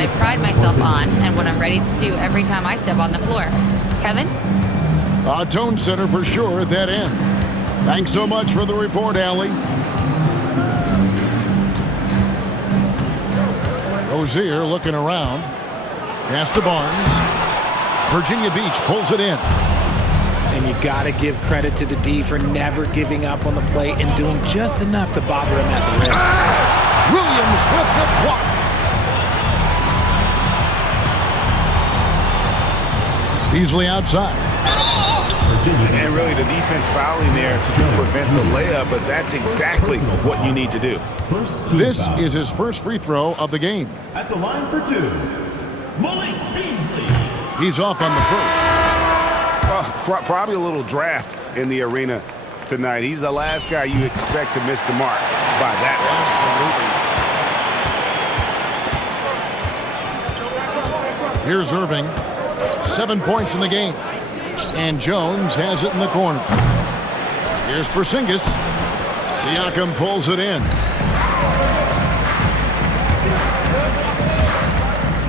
I pride myself on and what I'm ready to do every time I step on the floor. Kevin? A tone setter for sure at that end. Thanks so much for the report, Allie. Rozier looking around. Pass to Barnes. Virginia Beach pulls it in. And you got to give credit to the D for never giving up on the play and doing just enough to bother him at the rim. Williams with the block. Beasley outside. And really the defense fouling there to prevent the layup, but that's exactly what you need to do. This is his first free throw of the game. At the line for two, Malik Beasley. He's off on the first. Well, probably a little draft in the arena tonight. He's the last guy you expect to miss the mark by that Absolutely. Here's Irving. 7 points in the game. And Jones has it in the corner. Here's Porzingis. Siakam pulls it in.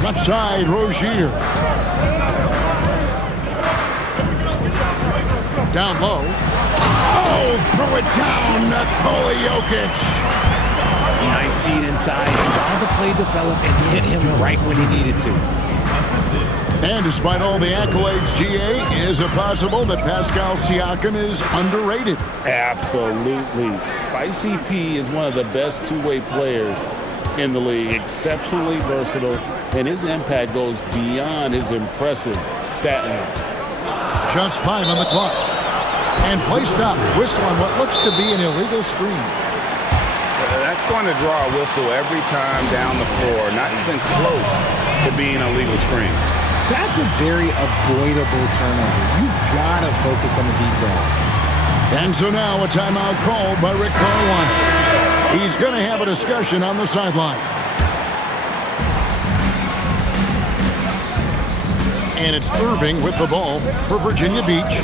Left side, Rozier. Down low. Oh, throw it down, Nikola Jokic. Nice feed inside. Saw the play develop and hit him right when he needed to. And despite all the accolades, GA, is it possible that Pascal Siakam is underrated? Absolutely. Spicy P is one of the best two-way players in the league. Exceptionally versatile, and his impact goes beyond his impressive stat line. Just 5 on the clock. And play stops. Whistle on what looks to be an illegal screen. That's going to draw a whistle every time down the floor. Not even close to being a legal screen. That's a very avoidable turnover. You gotta focus on the details. And so now a timeout called by Rick Carlisle. He's going to have a discussion on the sideline. And it's Irving with the ball for Virginia Beach.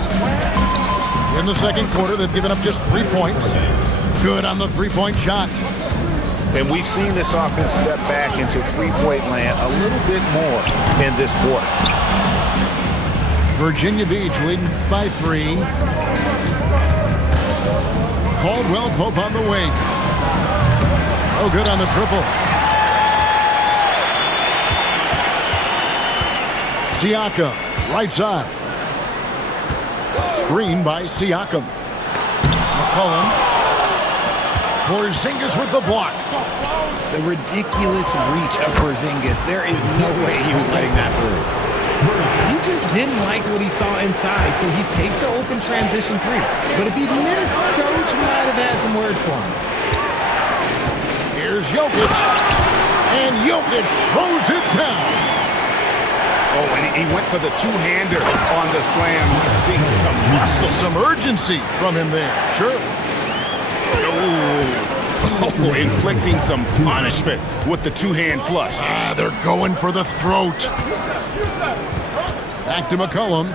In the second quarter, they've given up just 3 points. Good on the three-point shot. And we've seen this offense step back into three-point land a little bit more in this quarter. Virginia Beach leading by 3. Caldwell Pope on the wing. Oh, good on the triple. Siakam, right side. Screen by Siakam. McCollum. Porzingis with the block. The ridiculous reach of Porzingis. There is no way he was letting that through. He just didn't like what he saw inside, so he takes the open transition 3. But if he missed, Coach might have had some words for him. Here's Jokic. And Jokic throws it down. Oh, and he went for the two-hander on the slam. Using some muscle. Some urgency from him there. Sure. Oh, inflicting some punishment with the two-hand flush. They're going for the throat. Back to McCollum.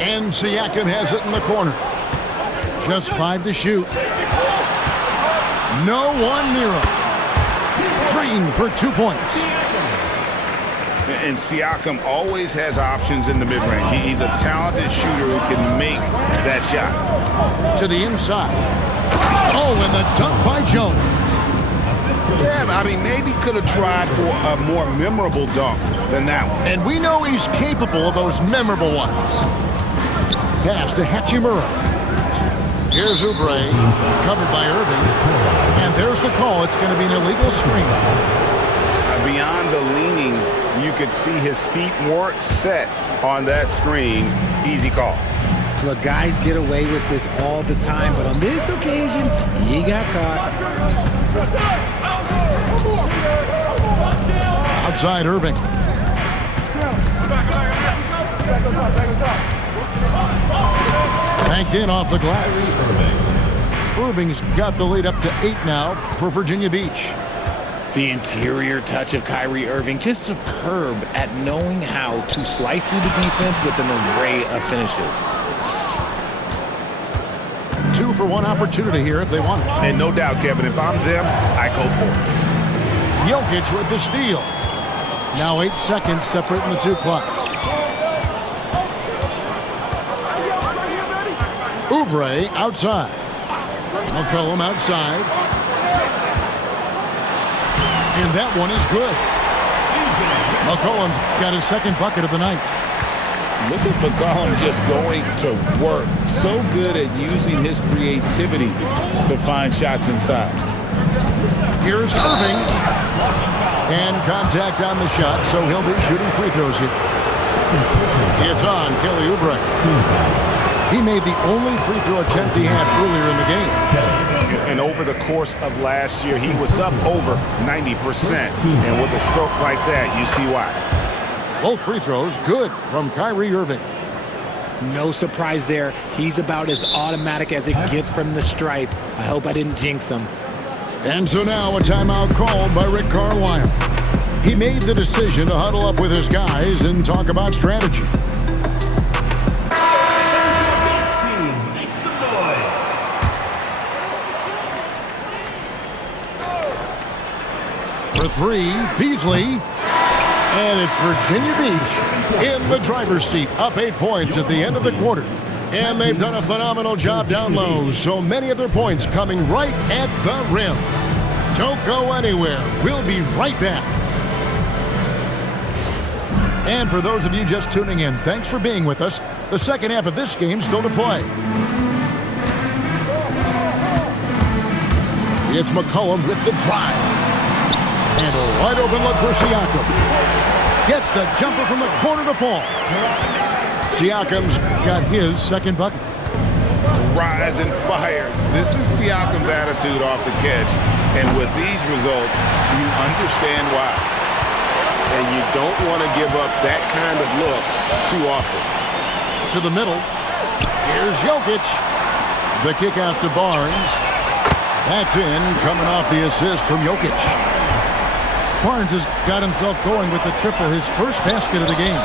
And Siakam has it in the corner. Just 5 to shoot. No one near him. Green for 2 points. And Siakam always has options in the mid-range. He's a talented shooter who can make that shot. To the inside. Oh, and the dunk by Jones. Yeah, I mean, maybe could have tried for a more memorable dunk than that one. And we know he's capable of those memorable ones. Pass to Hachimura. Here's Oubre, covered by Irving. And there's the call. It's going to be an illegal screen. Beyond the leaning, you could see his feet weren't set on that screen. Easy call. Look, guys get away with this all the time, but on this occasion, he got caught. Outside Irving. Banked in off the glass. Irving's got the lead up to 8 now for Virginia Beach. The interior touch of Kyrie Irving, just superb at knowing how to slice through the defense with an array of finishes. 2-for-1 opportunity here if they want it. And no doubt, Kevin, if I'm them, I go for it. Jokic with the steal. Now 8 seconds separating the two clocks. Oubre outside. McCollum outside. And that one is good. McCollum's got his second bucket of the night. Look at McCollum just going to work. So good at using his creativity to find shots inside. Here's Irving. And contact on the shot, so he'll be shooting free throws here. It's on Kelly Oubre. He made the only free throw attempt he had earlier in the game. And over the course of last year, he was up over 90%. And with a stroke like that, you see why. Both free throws good from Kyrie Irving. No surprise there. He's about as automatic as it gets from the stripe. I hope I didn't jinx him. And so now a timeout called by Rick Carlisle. He made the decision to huddle up with his guys and talk about strategy. Make some noise. For three, Beasley. And it's Virginia Beach in the driver's seat, up 8 points at the end of the quarter. And they've done a phenomenal job down low, so many of their points coming right at the rim. Don't go anywhere. We'll be right back. And for those of you just tuning in, thanks for being with us. The second half of this game still to play. It's McCollum with the drive. And a wide open look for Siakam. Gets the jumper from the corner to fall. Siakam's got his second bucket. Rise and fires. This is Siakam's attitude off the catch. And with these results, you understand why. And you don't want to give up that kind of look too often. To the middle. Here's Jokic. The kick out to Barnes. That's in, coming off the assist from Jokic. Barnes has got himself going with the triple, his first basket of the game.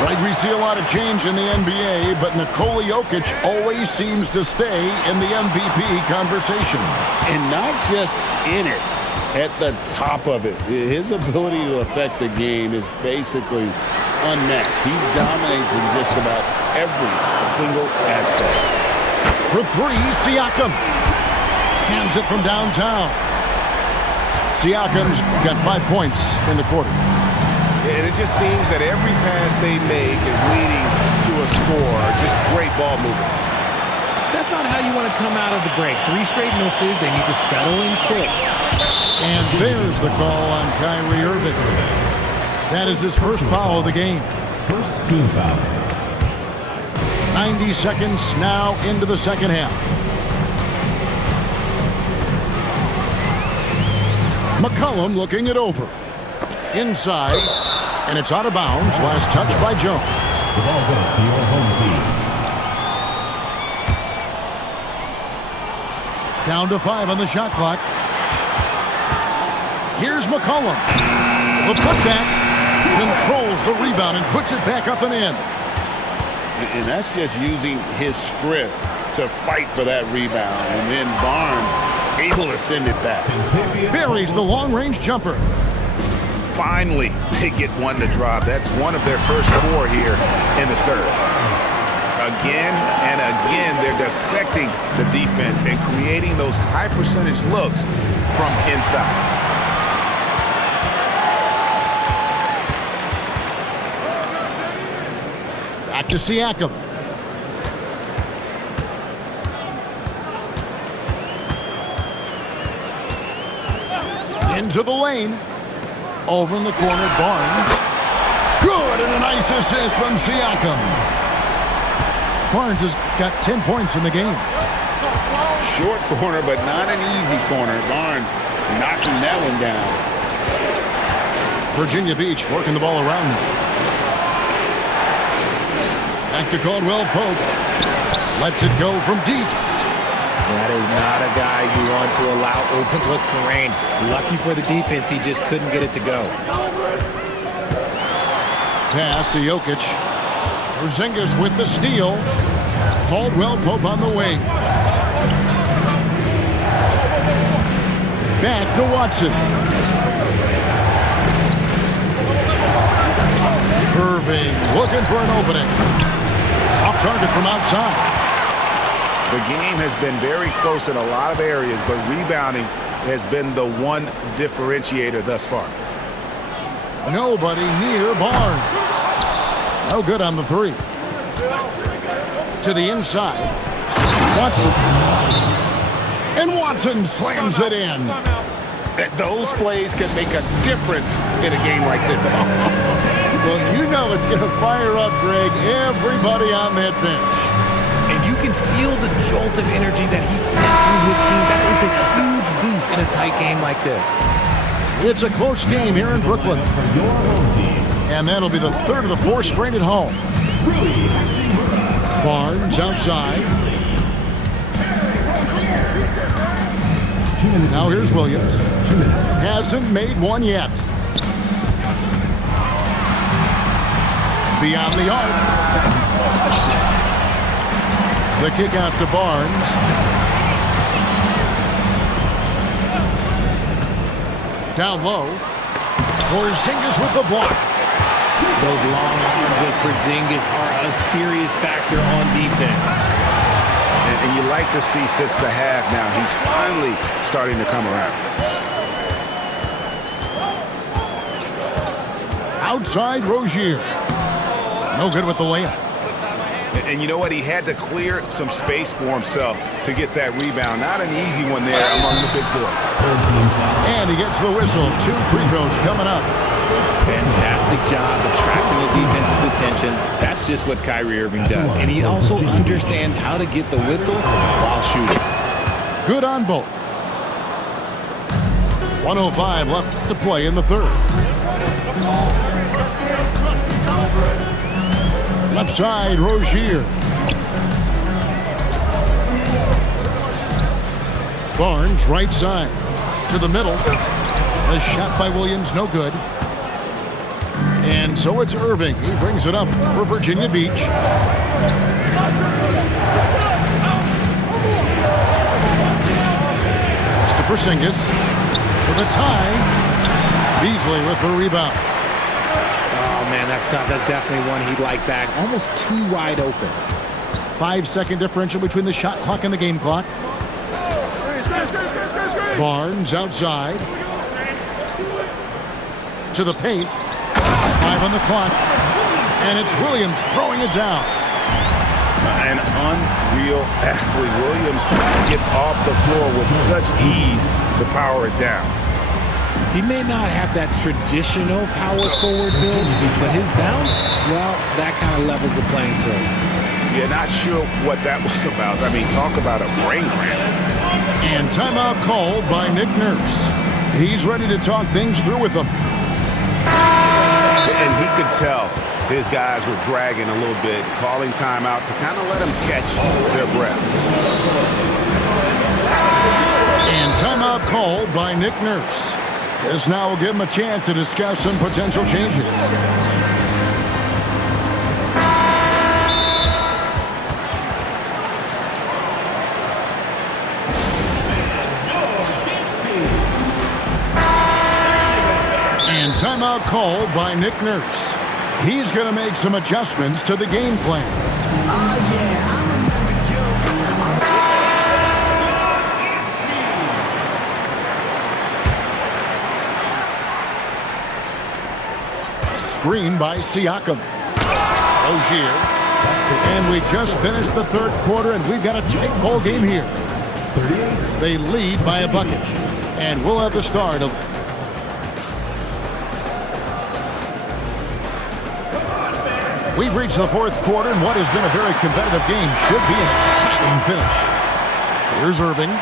Right, we see a lot of change in the NBA, but Nikola Jokic always seems to stay in the MVP conversation. And not just in it, at the top of it. His ability to affect the game is basically unmatched. He dominates in just about every single aspect. For three, Siakam. Hands it from downtown. Siakam's got 5 points in the quarter. And it just seems that every pass they make is leading to a score. Just great ball movement. That's not how you want to come out of the break. 3 straight misses. They need to settle in quick. And there's the call on Kyrie Irving. That is his first foul of the game. First team foul. 90 seconds now into the second half. McCollum looking it over. Inside, and it's out of bounds. Last touch by Jones. The ball goes to your home team. Down to 5 on the shot clock. Here's McCollum. The putback controls the rebound and puts it back up and in. And that's just using his strength to fight for that rebound. And then Barnes able to send it back. Buries the long-range jumper. Finally, they get one to drop. That's one of their first 4 here in the third. Again and again, they're dissecting the defense and creating those high-percentage looks from inside. Back to Siakam. Into the lane. Over in the corner, Barnes. Good, and a nice assist from Siakam. Barnes has got 10 points in the game. Short corner, but not an easy corner. Barnes knocking that one down. Virginia Beach working the ball around him. Back to Caldwell Pope. Lets it go from deep. That is not a guy you want to allow open looks for rain. Lucky for the defense, he just couldn't get it to go. Pass to Jokic. Porzingis with the steal. Caldwell Pope on the wing. Back to Watson. Irving looking for an opening. Off target from outside. The game has been very close in a lot of areas, but rebounding has been the one differentiator thus far. Nobody near Barnes. No good on the three. To the inside. Watson. And Watson slams it in. Those plays can make a difference in a game like this. Well, you know it's going to fire up, Greg, everybody on that bench. And you can feel the jolt of energy that he sent through his team. That is a huge boost in a tight game like this. It's a close game here in Brooklyn. And that'll be the third of the fourth straight at home. Barnes outside. Now here's Williams. Hasn't made one yet. Beyond the arc. The kick out to Barnes. Down low. Porzingis with the block. Those long arms of Porzingis are a serious factor on defense. And you like to see since the half now, he's finally starting to come around. Outside Rozier. No good with the layup. And you know what? He had to clear some space for himself to get that rebound. Not an easy one there among the big boys. And he gets the whistle. 2 free throws coming up. Fantastic job attracting the defense's attention. That's just what Kyrie Irving does. And he also understands how to get the whistle while shooting. Good on both. 1:05 left to play in the third. Left side, Rozier. Barnes, right side. To the middle. The shot by Williams, no good. And so it's Irving. He brings it up for Virginia Beach. To Porzingis. For the tie. Beasley with the rebound. Oh, man, that's tough. That's definitely one he'd like back. Almost too wide open. 5-second differential between the shot clock and the game clock. Barnes outside. To the paint. 5 on the clock. And it's Williams throwing it down. An unreal athlete. Williams gets off the floor with such ease to power it down. He may not have that traditional power forward build, but his bounce, well, that kind of levels the playing field. You're not sure what that was about. I mean, talk about a brain cramp. And timeout called by Nick Nurse. He's ready to talk things through with them. And he could tell his guys were dragging a little bit, calling timeout to kind of let them catch their breath. And timeout called by Nick Nurse. This now will give him a chance to discuss some potential changes. And timeout called by Nick Nurse. He's going to make some adjustments to the game plan. Screen by Siakam. Rozier. And we just finished the third quarter, and we've got a tight ball game here. They lead by a bucket. And we'll have the start of... We've reached the fourth quarter, and what has been a very competitive game should be an exciting finish. Here's Irving.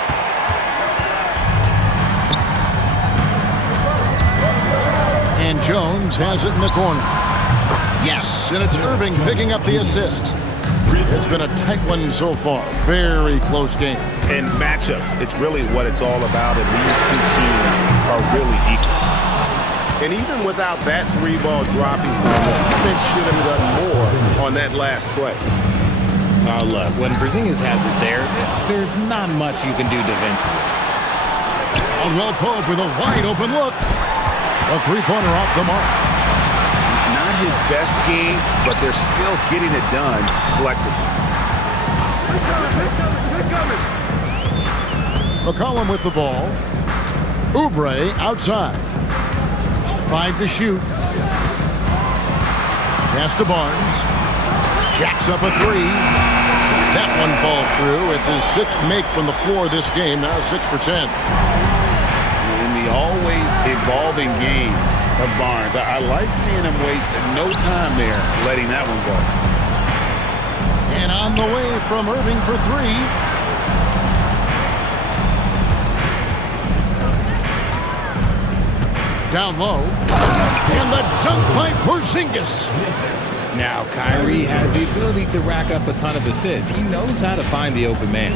And Jones has it in the corner. Yes, and it's Irving picking up the assist. It's been a tight one so far. Very close game. And matchups, it's really what it's all about, and these two teams are really equal. And even without that 3-ball dropping, the defense should have done more on that last play. Look, when Porzingis has it there, there's not much you can do defensively. Caldwell Pope with a wide open look. A three-pointer off the mark. Not his best game, but they're still getting it done collectively. McCollum with the ball. Oubre outside. 5 to shoot. Pass to Barnes. Jacks up a three. That one falls through. It's his 6th make from the floor this game. Now 6 for 10. In the always evolving game of Barnes, I like seeing him waste no time there, letting that one go. And on the way from Irving for 3. Down low. And the dunk by Porzingis. Now, Kyrie has the ability to rack up a ton of assists. He knows how to find the open man.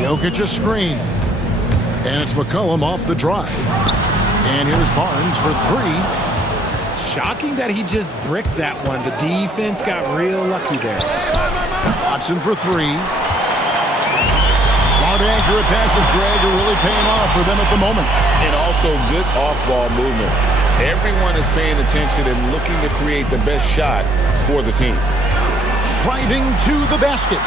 Jokic a screen. And it's McCollum off the drive. And here's Barnes for 3. Shocking that he just bricked that one. The defense got real lucky there. Watson for 3. Smart accurate passes, Greg, are really paying off for them at the moment. And also good off-ball movement. Everyone is paying attention and looking to create the best shot for the team. Driving to the basket.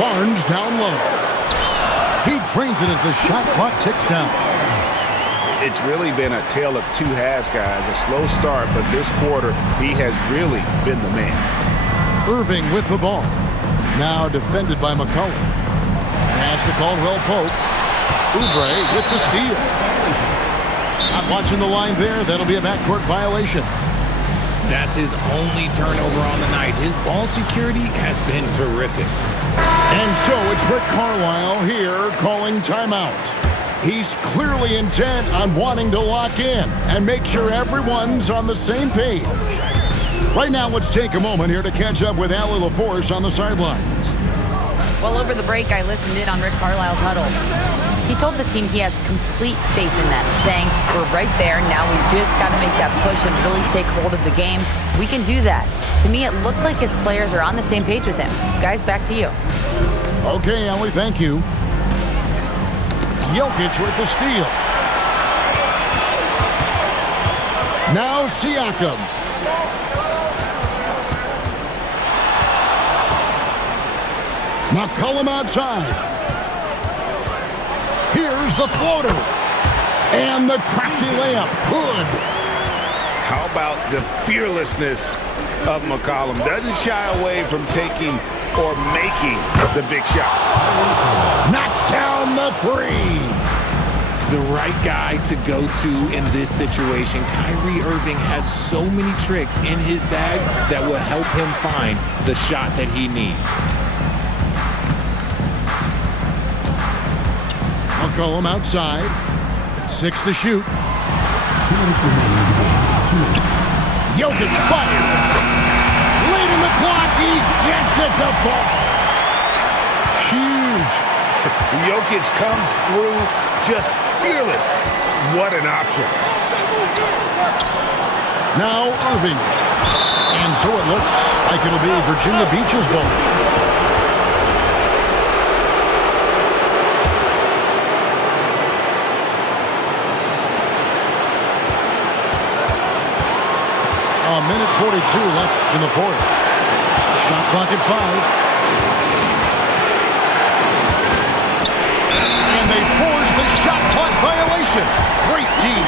Barnes down low. He trains it as the shot clock ticks down. It's really been a tale of two halves, guys. A slow start, but this quarter, he has really been the man. Irving with the ball. Now defended by McCollum. Pass to Caldwell Pope. Oubre with the steal. Not watching the line there. That'll be a backcourt violation. That's his only turnover on the night. His ball security has been terrific. And so it's Rick Carlisle here calling timeout. He's clearly intent on wanting to lock in and make sure everyone's on the same page. Right now, let's take a moment here to catch up with Allie LaForce on the sidelines. Well, over the break, I listened in on Rick Carlisle's huddle. He told the team he has complete faith in them, saying, we're right there, now we just got to make that push and really take hold of the game. We can do that. To me, it looked like his players are on the same page with him. Guys, back to you. Okay, Allie, thank you. Jokic with the steal. Now Siakam. McCollum outside. Here's the floater. And the crafty layup. Good. How about the fearlessness of McCollum? Doesn't shy away from taking or making the big shots. Knocks down the 3. The right guy to go to in this situation. Kyrie Irving has so many tricks in his bag that will help him find the shot that he needs. McCollum outside. 6 to shoot. Jokic fired. Late in the clock, he gets it to fall. Huge. Jokic comes through just fearless. What an option. Now Irving. And so it looks like it'll be Virginia Beach's ball. A minute 42 left in the 4th. Shot clock at 5. And they force the shot clock violation. Great team.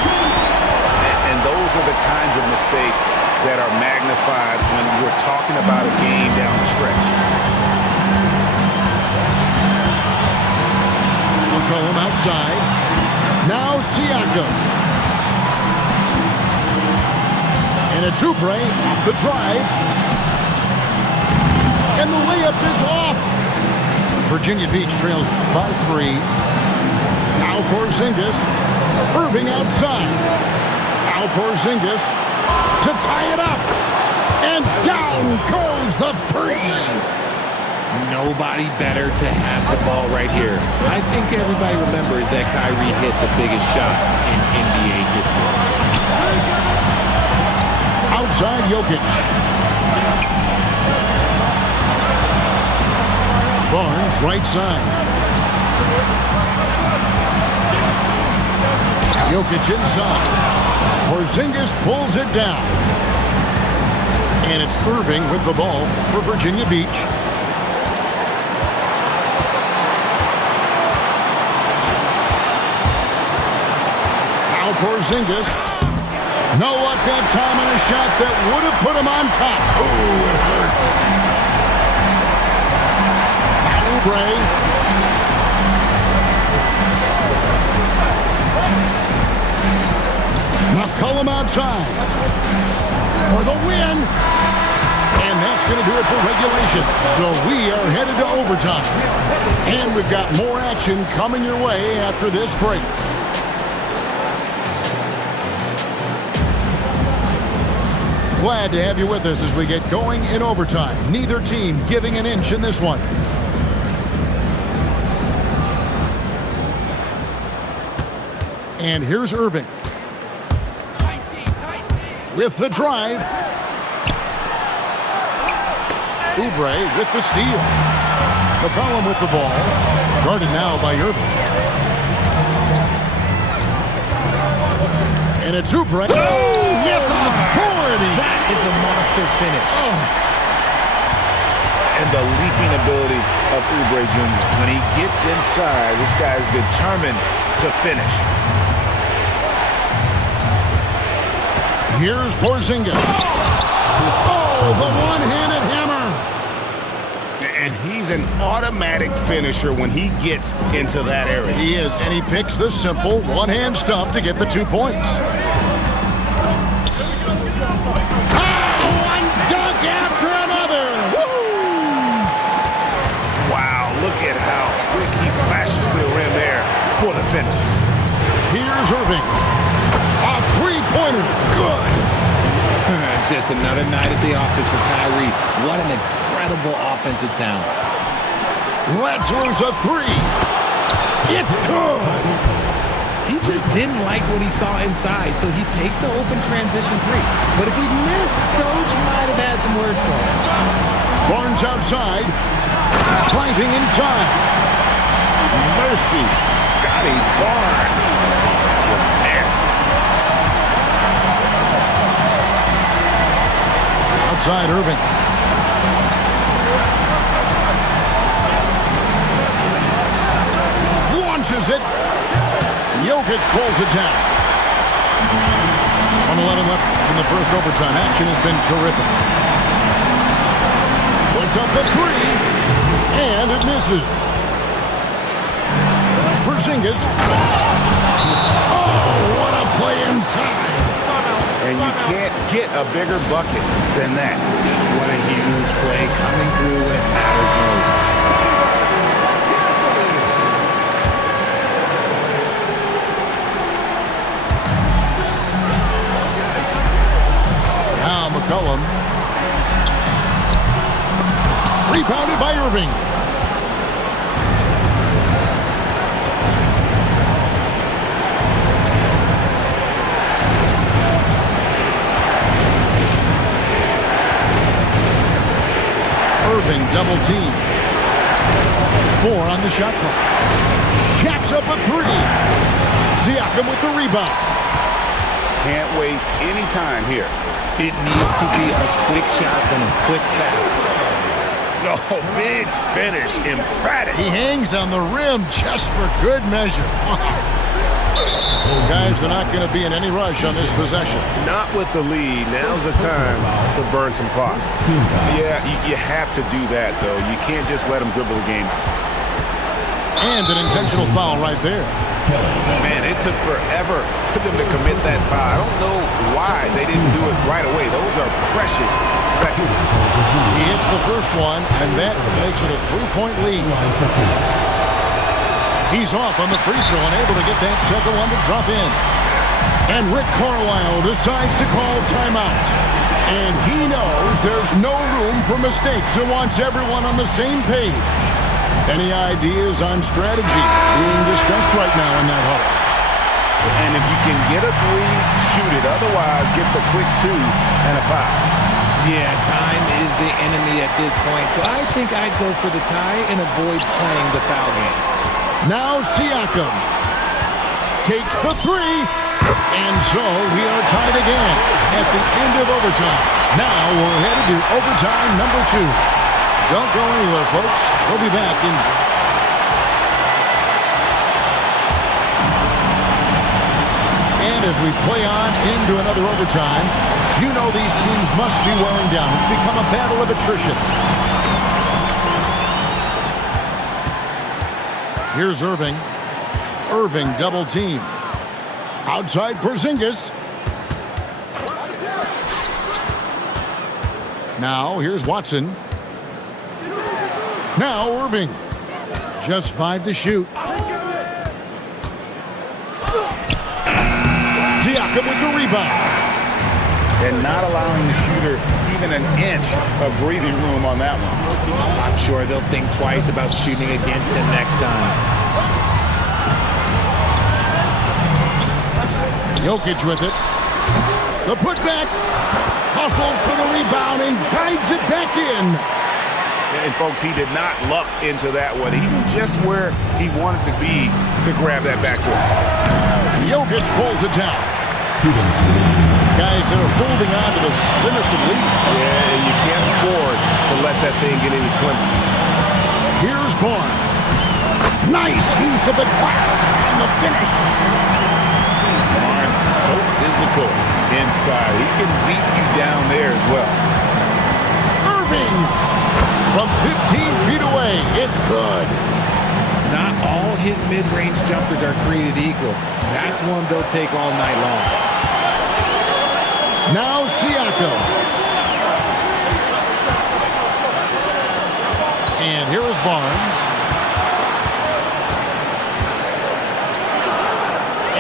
And those are the kinds of mistakes that are magnified when we're talking about a game down the stretch. McCollum outside. Now Siakam. And it's Oubre off the drive. And the layup is off. Virginia Beach trails by 3. Now Porzingis. Irving outside. Now Porzingis to tie it up. And down goes the 3. Nobody better to have the ball right here. I think everybody remembers that Kyrie hit the biggest shot in NBA history. outside Jokic. Barnes, right side. Jokic inside. Porzingis pulls it down. And it's Irving with the ball for Virginia Beach. Now Porzingis. No luck that time on a shot that would have put him on top. Oh, it hurts. Now Oubre. McCollum outside for the win. And that's going to do it for regulation. So we are headed to overtime. And we've got more action coming your way after this break. Glad to have you with us as we get going in overtime. Neither team giving an inch in this one. And here's Irving. With the drive. Oubre with the steal. McCollum with the ball. Guarded now by Irving. And it's Oubre. Oh, with authority. That is a monster finish. Oh. And the leaping ability of Oubre Jr. When he gets inside, this guy is determined to finish. Here's Porzingis. Oh, the one-handed hammer. And he's an automatic finisher when he gets into that area. He is, and he picks the simple one-hand stuff to get the 2 points. Oh, one dunk after another. Woo! Wow, look at how quick he flashes to the rim there for the finish. Here's Irving. A three-pointer. Good. Just another night at the office for Kyrie. What an incredible offensive talent. Let's lose a three. It's good. He just didn't like what he saw inside, so he takes the open transition three. But if he missed, Coach might have had some words for him. Barnes outside. Driving inside. Mercy. Scotty Barnes was nasty. Outside Irving. Launches it. Jokic pulls it down. 1:11 left in the first overtime. Action has been terrific. Puts up the three. And it misses. Porzingis. Oh, what a play inside. And you can't get a bigger bucket than that. What a huge play coming through when it matters most. Now McCollum. Rebounded by Irving. Irving double team. 4 on the shot clock. Jacks up a 3. Siakam with the rebound. Can't waste any time here. It needs to be a quick shot and a quick foul. Oh, big finish. Emphatic. He hangs on the rim just for good measure. Well, guys, they're not going to be in any rush on this possession. Not with the lead. Now's the time to burn some clock. Yeah, you have to do that, though. You can't just let them dribble the game. And an intentional foul right there. Man, it took forever for them to commit that foul. I don't know why they didn't do it right away. Those are precious seconds. He hits the first one, and that makes it a 3-point lead. He's off on the free throw and able to get that second one to drop in. And Rick Carlisle decides to call timeout. And he knows there's no room for mistakes and wants everyone on the same page. Any ideas on strategy being discussed right now in that huddle? And if you can get a three, shoot it. Otherwise, get the quick 2 and a foul. Yeah, time is the enemy at this point, so I think I'd go for the tie and avoid playing the foul game. Now Siakam takes the three, and so we are tied again at the end of overtime. Now we're headed to overtime number 2. Don't go anywhere, folks. We'll be back in... And as we play on into another overtime, you know these teams must be wearing down. It's become a battle of attrition. Here's Irving. Irving double team. Outside Porzingis. Now here's Watson. Now Irving. Just 5 to shoot. Siakam with the rebound. And not allowing the shooter even an inch of breathing room on that one. I'm sure they'll think twice about shooting against him next time. Jokic with it. The putback. Hustles for the rebound and guides it back in. And folks, he did not luck into that one. He knew just where he wanted to be to grab that backboard. Jokic pulls it down. Guys that are holding on to the slimmest of leads. Yeah, and you can't afford to let that thing get any slimmer. Here's Barnes. Nice use of the glass and the finish. Barnes, so physical inside. He can beat you down there as well. Irving from 15 feet away. It's good. Not all his mid-range jumpers are created equal. That's one they'll take all night long. Now Siakam. And here is Barnes.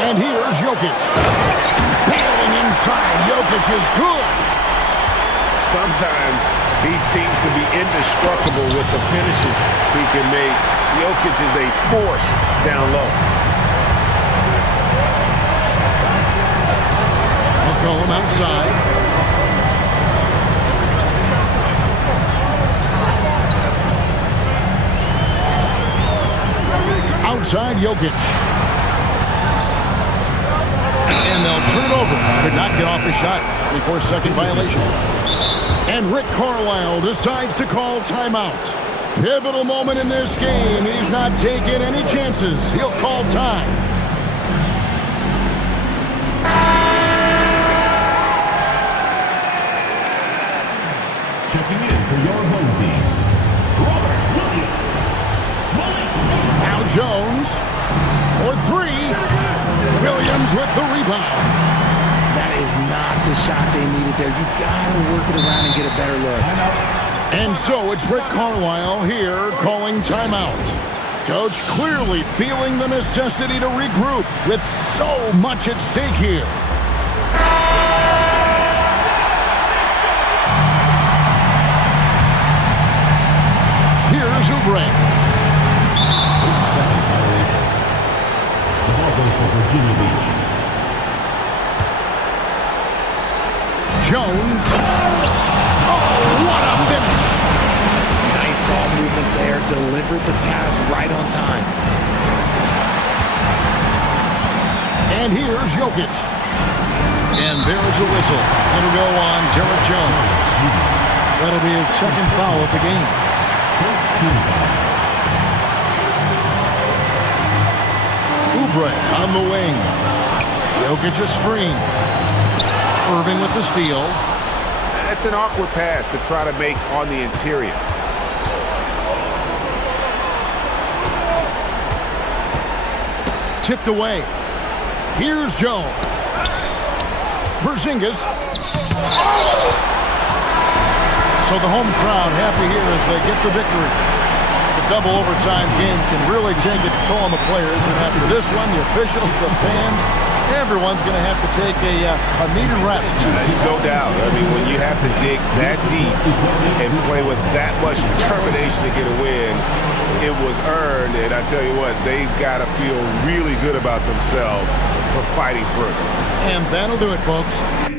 And here's Jokic. Barreling inside. Jokic is good. Sometimes he seems to be indestructible with the finishes he can make. Jokic is a force down low. McCollum outside. Outside Jokic. And they'll turn it over. Could not get off the shot. 24-second violation. And Rick Carlisle decides to call timeout. Pivotal moment in this game. He's not taking any chances. He'll call time. Checking in for your home team, Robert Williams. Now Jones for 3. Williams with the rebound. That is not the shot they needed there. You gotta work it around and get a better look. And so it's Rick Carlisle here calling timeout. Coach clearly feeling the necessity to regroup with so much at stake here. Here's Oubre. The ball goes for Virginia Beach. Jones. Oh, what a finish. Nice ball movement there. Delivered the pass right on time. And here's Jokic. And there's a whistle. It'll go on Derek Jones. That'll be his second foul of the game. First team foul. Oubre on the wing. Jokic a screen. Irving with the steal. That's an awkward pass to try to make on the interior. Tipped away. Here's Jones. Porzingis. So the home crowd happy here as they get the victory. The double overtime game can really take its toll on the players, and after this one, the officials, the fans, everyone's going to have to take a needed rest. No doubt. I mean, when you have to dig that deep and play with that much determination to get a win, it was earned, and I tell you what, they've got to feel really good about themselves for fighting through. And that'll do it, folks.